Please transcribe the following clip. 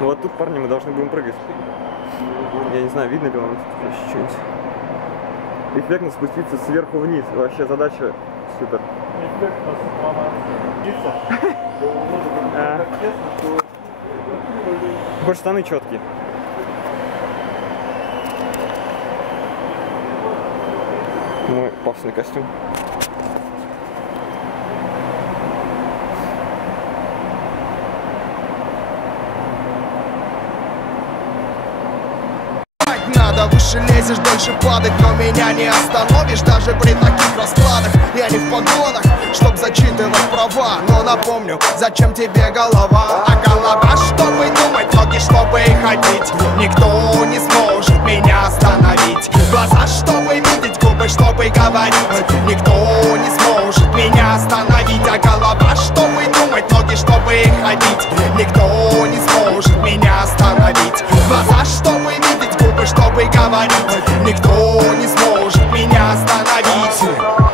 Вот тут, парни, мы должны будем прыгать. Я не знаю, видно ли вам что-нибудь. Эффектно спуститься сверху вниз. Вообще задача супер. Больше штаны четкие. Мой пафосный костюм. Надо, выше лезешь, дольше падать, но меня не остановишь даже при таких раскладах. Я не в погонах, чтоб зачитывать права, но напомню, зачем тебе голова? А голова, чтобы думать, ноги, чтобы ходить. Никто не сможет меня остановить. Глаза, чтобы видеть, губы, чтобы говорить. Никто не сможет меня остановить. А голова, чтобы думать, ноги, чтобы ходить. Никто не сможет меня остановить. Глаза, чтобы видеть, губы, чтобы говорить. Никто не сможет меня остановить.